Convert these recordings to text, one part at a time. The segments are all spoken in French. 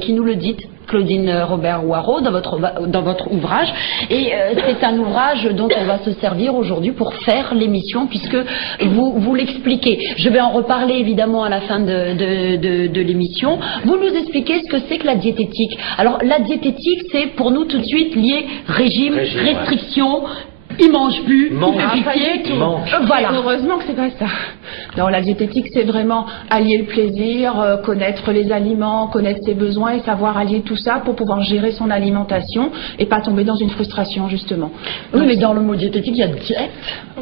qui nous le dites, Claudine Robert-Ouarraud, dans votre ouvrage. Et c'est un ouvrage dont on va se servir aujourd'hui pour faire l'émission, puisque vous l'expliquez. Je vais en reparler évidemment à la fin de l'émission. Vous nous expliquez ce que c'est que la diététique. Alors la diététique, c'est pour nous tout de suite lié régime restriction. Il mange plus, voilà. Heureusement que c'est pas ça. Non, la diététique, c'est vraiment allier le plaisir, connaître les aliments, connaître ses besoins et savoir allier tout ça pour pouvoir gérer son alimentation et pas tomber dans une frustration, justement. Oui, mais dans le mot diététique, il y a diète.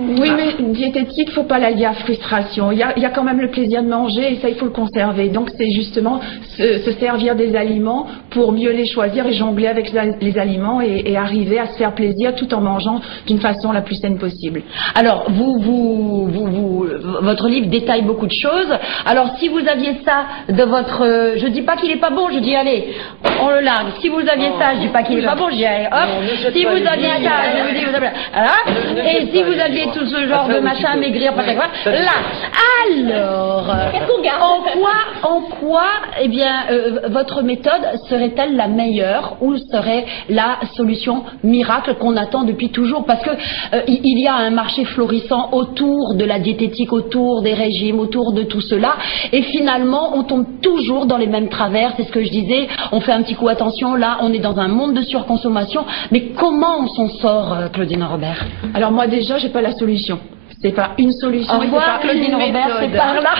Oui, mais diététique, faut pas l'allier à frustration. Il y a quand même le plaisir de manger et ça, il faut le conserver. Donc, c'est justement se servir des aliments pour mieux les choisir et jongler avec les aliments et arriver à se faire plaisir tout en mangeant d'une façon la plus saine possible. Alors, votre livre détaille beaucoup de choses. Alors, si vous aviez ça de votre... je dis pas qu'il est pas bon, je dis allez, on le largue. Si vous aviez ça, je dis pas qu'il est pas bon, je dis allez, hop. Si vous aviez ça, je vous dis, voilà. Et si vous aviez tout ce genre de machin, maigrir, pas quoi, là. Alors, en quoi, eh bien, votre méthode serait-elle la meilleure ou serait la solution miracle qu'on attend depuis toujours? Parce que il y a un marché florissant autour de la diététique, autour des régimes, autour de tout cela, et finalement on tombe toujours dans les mêmes travers. C'est ce que je disais, on fait un petit coup attention, là on est dans un monde de surconsommation, mais comment on s'en sort, Claudine Robert? Alors moi déjà j'ai pas la solution. C'est pas une solution. Au revoir, Claudine Robert, c'est par là.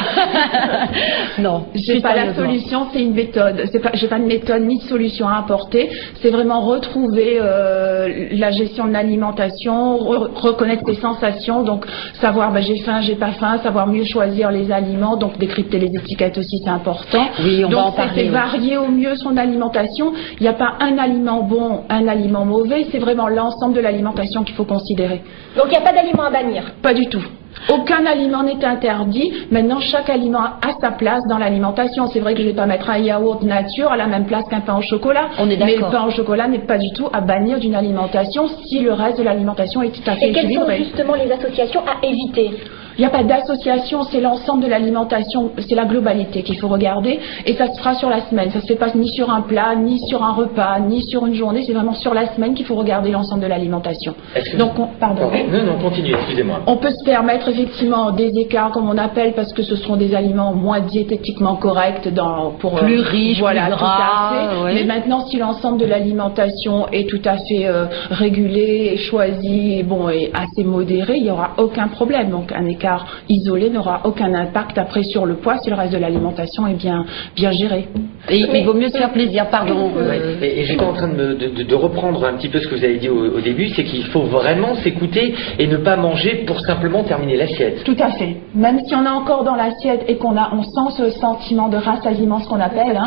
Non, j'ai pas la solution, c'est une méthode. J'ai pas de méthode ni de solution à apporter. C'est vraiment retrouver la gestion de l'alimentation, reconnaître ses sensations, donc savoir j'ai faim, j'ai pas faim, savoir mieux choisir les aliments, donc décrypter les étiquettes aussi, c'est important. Oui, on va en donc parler. C'est varier au mieux son alimentation. Il n'y a pas un aliment bon, un aliment mauvais. C'est vraiment l'ensemble de l'alimentation qu'il faut considérer. Donc il n'y a pas d'aliment à bannir? Pas du tout. Aucun aliment n'est interdit. Maintenant, chaque aliment a sa place dans l'alimentation. C'est vrai que je ne vais pas mettre un yaourt nature à la même place qu'un pain au chocolat. On est d'accord. Mais le pain au chocolat n'est pas du tout à bannir d'une alimentation si le reste de l'alimentation est tout à fait équilibré. Et quelles sont justement les associations à éviter? Il n'y a pas d'association, c'est l'ensemble de l'alimentation, c'est la globalité qu'il faut regarder et ça se fera sur la semaine. Ça ne se fait pas ni sur un plat, ni sur un repas, ni sur une journée, c'est vraiment sur la semaine qu'il faut regarder l'ensemble de l'alimentation. Donc, pardon. Non, continue, excusez-moi. On peut se permettre effectivement des écarts, comme on appelle, parce que ce seront des aliments moins diététiquement corrects, pour plus riches, voilà, plus gras. Tout à fait. Oui. Mais maintenant, si l'ensemble de l'alimentation est tout à fait régulé, choisi, et assez modéré, il n'y aura aucun problème. Donc un écart isolé n'aura aucun impact après sur le poids si le reste de l'alimentation est bien géré. Et il vaut mieux se faire plaisir, pardon. Et j'étais en train de reprendre un petit peu ce que vous avez dit au début, c'est qu'il faut vraiment s'écouter et ne pas manger pour simplement terminer l'assiette. Tout à fait. Même si on est encore dans l'assiette et on sent ce sentiment de rassasiement, ce qu'on appelle.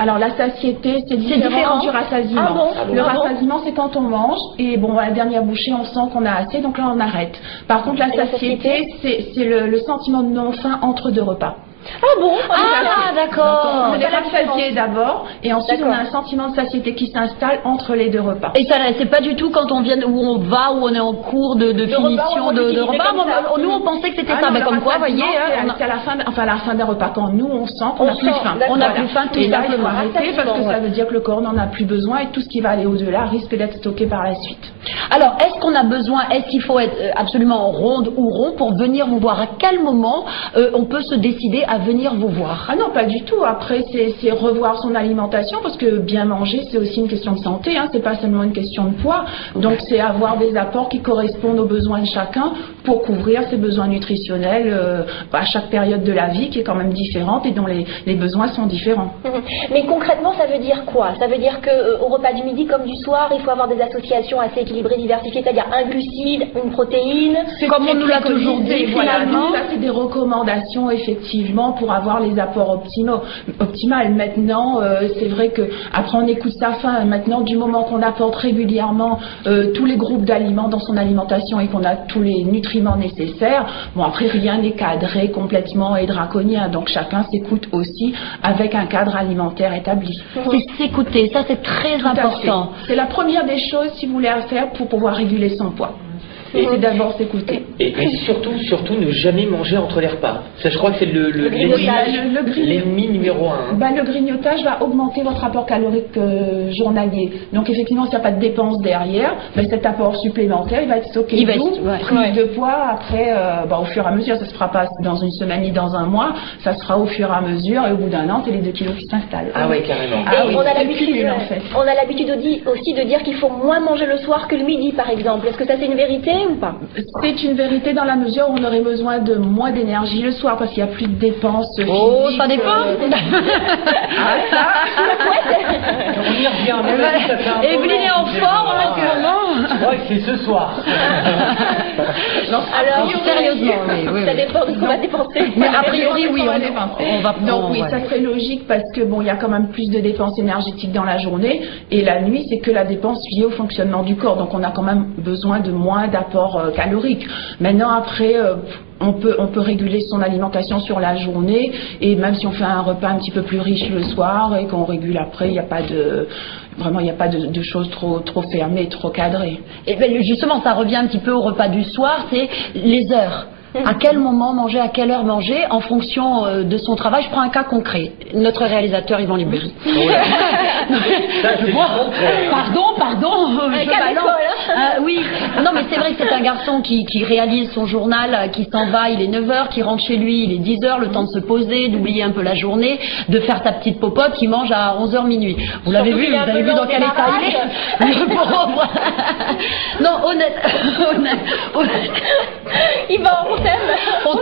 Alors la satiété, c'est différent du rassasiement. Le rassasiement, c'est quand on mange et à la dernière bouchée, on sent qu'on a assez, donc là on arrête. Par contre, la satiété, c'est le sentiment de non-faim entre deux repas. Ah bon? Ah d'accord. On est rassasié d'abord et ensuite on a un sentiment de satiété qui s'installe entre les deux repas. Et ça, c'est pas du tout quand on vient où on va, où on est en cours de finition de repas. Nous on pensait que c'était ça, mais comme quoi, voyez, c'est à la fin d'un repas quand nous on sent qu'on n'a plus faim. On n'a plus faim, tout et là il faut simplement. arrêter parce que ça veut dire que le corps n'en a plus besoin et tout ce qui va aller au-delà risque d'être stocké par la suite. Alors est-ce qu'on a besoin, est-ce qu'il faut être absolument ronde ou rond pour venir vous voir? À quel moment on peut se décider à venir vous voir? Ah non, pas du tout. Après, c'est revoir son alimentation parce que bien manger, c'est aussi une question de santé. C'est pas seulement une question de poids. Donc, c'est avoir des apports qui correspondent aux besoins de chacun pour couvrir ses besoins nutritionnels à chaque période de la vie qui est quand même différente et dont les besoins sont différents. Mais concrètement, ça veut dire quoi? Ça veut dire qu'au repas du midi comme du soir, il faut avoir des associations assez équilibrées, diversifiées, c'est-à-dire un glucide, une protéine. Comme on nous l'a toujours dit, finalement. Ça, c'est des recommandations, effectivement, pour avoir les apports optimales. Maintenant, c'est vrai que après on écoute sa faim. Maintenant, du moment qu'on apporte régulièrement tous les groupes d'aliments dans son alimentation et qu'on a tous les nutriments nécessaires, après rien n'est cadré complètement et draconien. Donc chacun s'écoute aussi avec un cadre alimentaire établi. C'est s'écouter, ça c'est très important. C'est la première des choses si vous voulez faire pour pouvoir réguler son poids. c'est d'abord s'écouter. Et surtout ne jamais manger entre les repas. Ça, je crois que c'est l'ennemi numéro 1. Bah, le grignotage va augmenter votre apport calorique journalier. Donc effectivement, s'il n'y a pas de dépense derrière, bah, cet apport supplémentaire, il va être stocké. Prise de poids, après, au fur et à mesure, ça se fera pas dans une semaine ni dans un mois, ça sera au fur et à mesure, et au bout d'un an, c'est les 2 kilos qui s'installent. Ah oui, carrément. On a l'habitude aussi de dire qu'il faut moins manger le soir que le midi, par exemple. Est-ce que ça c'est une vérité ou pas? C'est une vérité dans la mesure où on aurait besoin de moins d'énergie le soir parce qu'il n'y a plus de dépenses physiques. Oh, ça dépend. On y revient. Evelyne est en forme en ce moment. Je crois que c'est ce soir. Alors, sérieusement, oui. Ça dépend de ce qu'on va dépenser. Mais a priori, oui, on va prendre. Donc oui, ça serait logique parce que bon, il y a quand même plus de dépenses énergétiques dans la journée et la nuit, c'est que la dépense liée au fonctionnement du corps. Donc on a quand même besoin de moins d'apport calorique. Maintenant, après, on peut réguler son alimentation sur la journée et même si on fait un repas un petit peu plus riche le soir et qu'on régule après, il n'y a pas de choses trop fermées, trop cadrées. Et bien justement, ça revient un petit peu au repas du soir, c'est les heures. À quel moment manger, à quelle heure manger, en fonction de son travail. Je prends un cas concret. Notre réalisateur Yvan Libéry. Pardon, je balance. Oui, non mais c'est vrai que c'est un garçon qui réalise son journal, qui s'en va, il est 9h, qui rentre chez lui, il est 10h, le temps de se poser, d'oublier un peu la journée, de faire sa petite popote, qui mange à 11h minuit. Vous l'avez vu, vous avez vu dans quel état il est. Le pauvre. Non, honnête. Yvan, on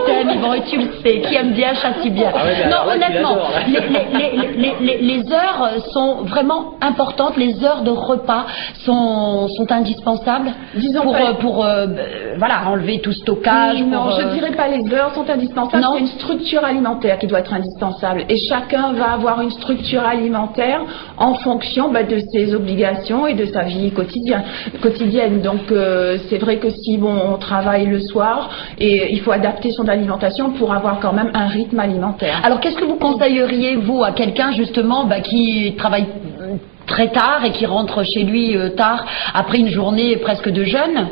t'aime, Yvan, et tu le sais, qui aime bien châtie bien. Ah ouais, non, honnêtement, les heures sont vraiment importantes, les heures de repas sont indispensables. Disons pour enlever tout stockage. Non, je ne dirais pas les heures sont indispensables, c'est une structure alimentaire qui doit être indispensable. Et chacun va avoir une structure alimentaire en fonction de ses obligations et de sa vie quotidienne. Donc c'est vrai que si on travaille le soir, et il faut adapter son alimentation pour avoir quand même un rythme alimentaire. Alors qu'est-ce que vous conseilleriez, vous, à quelqu'un justement qui travaille très tard et qui rentre chez lui tard après une journée presque de jeûne?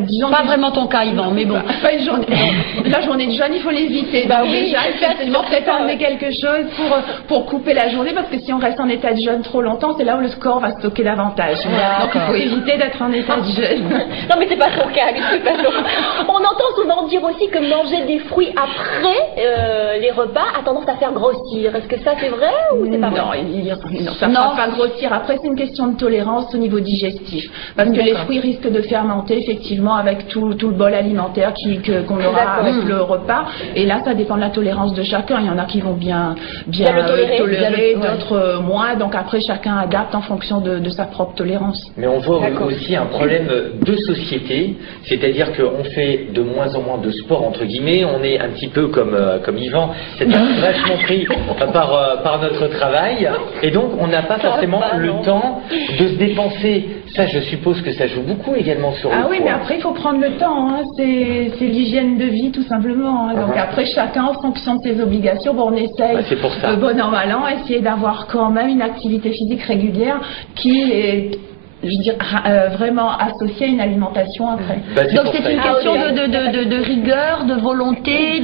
Disons pas vraiment ton cas, Yvan, mais bon. Pas une journée. La journée de jeûne, il faut l'éviter. Déjà, effectivement, peut-être emmener quelque chose pour couper la journée, parce que si on reste en état de jeûne trop longtemps, c'est là où le score va stocker davantage. Donc il faut éviter d'être en état de jeûne. Non, mais c'est pas ton cas, on entend souvent dire aussi que manger des fruits après les repas a tendance à faire grossir. Est-ce que ça c'est vrai ou c'est pas vrai? Non, ça ne fera pas grossir. Après, c'est une question de tolérance au niveau digestif. Parce que les fruits risquent de fermenter, effectivement, avec tout le bol alimentaire qu'on aura avec le repas. Et là, ça dépend de la tolérance de chacun. Il y en a qui vont bien le tolérer, d'autres moins. Donc après, chacun adapte en fonction de sa propre tolérance. Mais on voit aussi un problème de société, c'est-à-dire qu'on fait de moins en moins de sport, entre guillemets. On est un petit peu comme Yvan, c'est-à-dire vachement pris par notre travail. Et donc, on n'a pas forcément le temps de se dépenser. Ça, je suppose que ça joue beaucoup également sur le poids. Oui, mais après, il faut prendre le temps. C'est l'hygiène de vie, tout simplement. Donc après, chacun, en fonction de ses obligations, on essaye, bon an, mal an, essayer d'avoir quand même une activité physique régulière qui est, je veux dire, vraiment associée à une alimentation après. Donc c'est une question de rigueur, de volonté,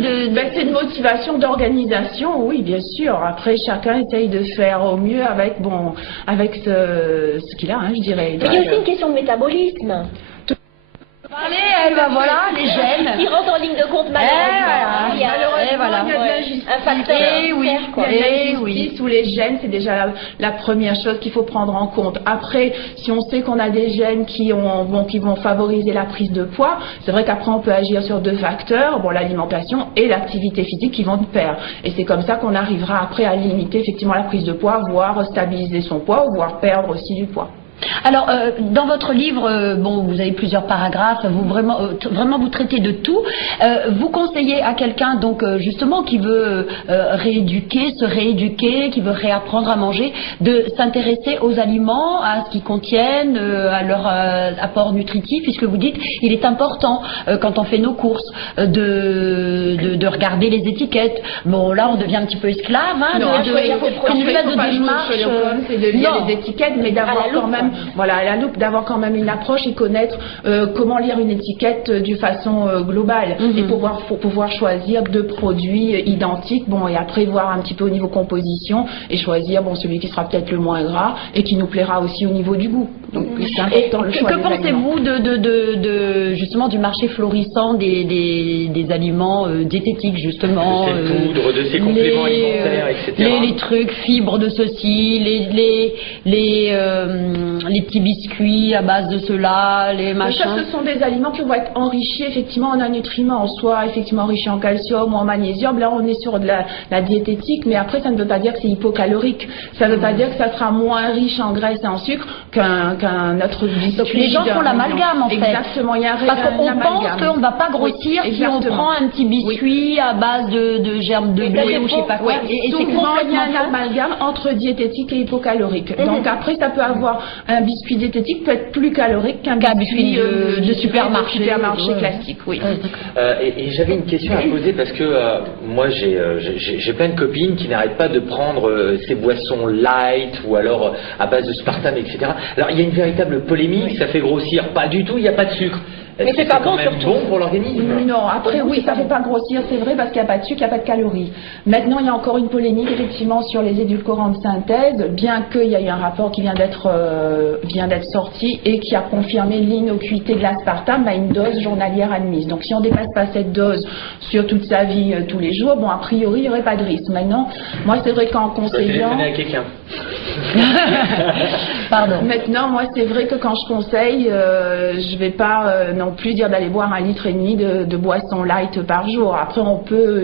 c'est une motivation, d'organisation, oui, bien sûr. Après, chacun essaye de faire au mieux avec ce qu'il a, je dirais. Mais il y a aussi une question de métabolisme. Allez, voilà, les gènes. Qui rentrent en ligne de compte malheureusement. Il y a de l'injustice. Un facteur. Il y a de l'injustice où les gènes, c'est déjà la première chose qu'il faut prendre en compte. Après, si on sait qu'on a des gènes qui vont favoriser la prise de poids, c'est vrai qu'après on peut agir sur 2 facteurs, l'alimentation et l'activité physique qui vont de pair. Et c'est comme ça qu'on arrivera après à limiter effectivement la prise de poids, voire stabiliser son poids, voire perdre aussi du poids. Alors, dans votre livre, vous avez plusieurs paragraphes, vous vraiment vous traitez de tout. Vous conseillez à quelqu'un, donc justement, qui veut se rééduquer, qui veut réapprendre à manger, de s'intéresser aux aliments, à ce qu'ils contiennent, à leur apport nutritif, puisque vous dites, il est important, quand on fait nos courses, de regarder les étiquettes. Bon, là, on devient un petit peu esclave, c'est de lire les étiquettes, mais d'avoir quand même même, voilà, à la loupe, d'avoir quand même une approche et connaître comment lire une étiquette de façon globale et pour pouvoir choisir deux produits identiques, bon, et après voir un petit peu au niveau composition et choisir, bon, celui qui sera peut-être le moins gras et qui nous plaira aussi au niveau du goût. Donc c'est important le choix. Que pensez-vous justement du marché florissant des aliments diététiques, justement, de ces poudres, de ces compléments alimentaires, etc. Les trucs, fibres de ceci, les petits biscuits à base de cela, les machins. Ça, ce sont des aliments qui vont être enrichis effectivement en un nutriment, soit effectivement enrichis en calcium ou en magnésium. Là, on est sur de la diététique, mais après, ça ne veut pas dire que c'est hypocalorique. Ça ne veut pas dire que ça sera moins riche en graisse et en sucre qu'un autre biscuit. Donc les gens font l'amalgame en fait. Exactement, il y a un parce qu'on pense qu'on ne va pas grossir si on prend un petit biscuit à base de germes de blé ou je sais pas quoi. Et souvent, il y a un amalgame entre diététique et hypocalorique. Donc après, ça peut avoir un biscuit diététique peut être plus calorique qu'un biscuit de supermarché classique. Oui. Et j'avais une question à poser parce que moi j'ai plein de copines qui n'arrêtent pas de prendre ces boissons light ou alors à base de spartame, etc. Alors il y a une véritable polémique, ça fait grossir, pas du tout, il n'y a pas de sucre. Mais c'est pas quand bon, même surtout. bon pour l'organisme. Non, après oui, ça fait pas grossir, c'est vrai, parce qu'il n'y a pas de sucre, il n'y a pas de calories. Maintenant, il y a encore une polémique effectivement sur les édulcorants de synthèse, bien qu'il y ait eu un rapport qui vient d'être sorti et qui a confirmé l'innocuité de l'aspartame à une dose journalière admise. Donc si on dépasse pas cette dose sur toute sa vie, tous les jours, bon, a priori, il n'y aurait pas de risque. Maintenant, moi, c'est vrai qu'en conseillant... à quelqu'un. Pardon. Maintenant, moi, c'est vrai que quand je conseille, je vais pas non plus dire d'aller boire 1,5 litre de boisson light par jour. Après, on peut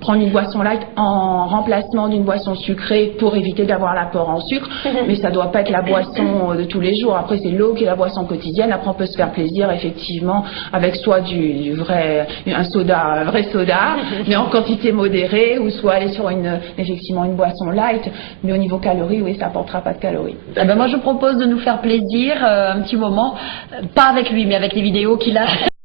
prendre une boisson light en remplacement d'une boisson sucrée pour éviter d'avoir l'apport en sucre, mais ça doit pas être la boisson de tous les jours. Après, c'est l'eau qui est la boisson quotidienne. Après, on peut se faire plaisir effectivement avec soit un vrai soda, mais en quantité modérée, ou soit aller sur effectivement une boisson light. Mais au niveau calories, oui, ça apportera pas de calories. Eh ben moi, je propose de nous faire plaisir un petit moment, pas avec lui, mais avec les vidéos qu'il a.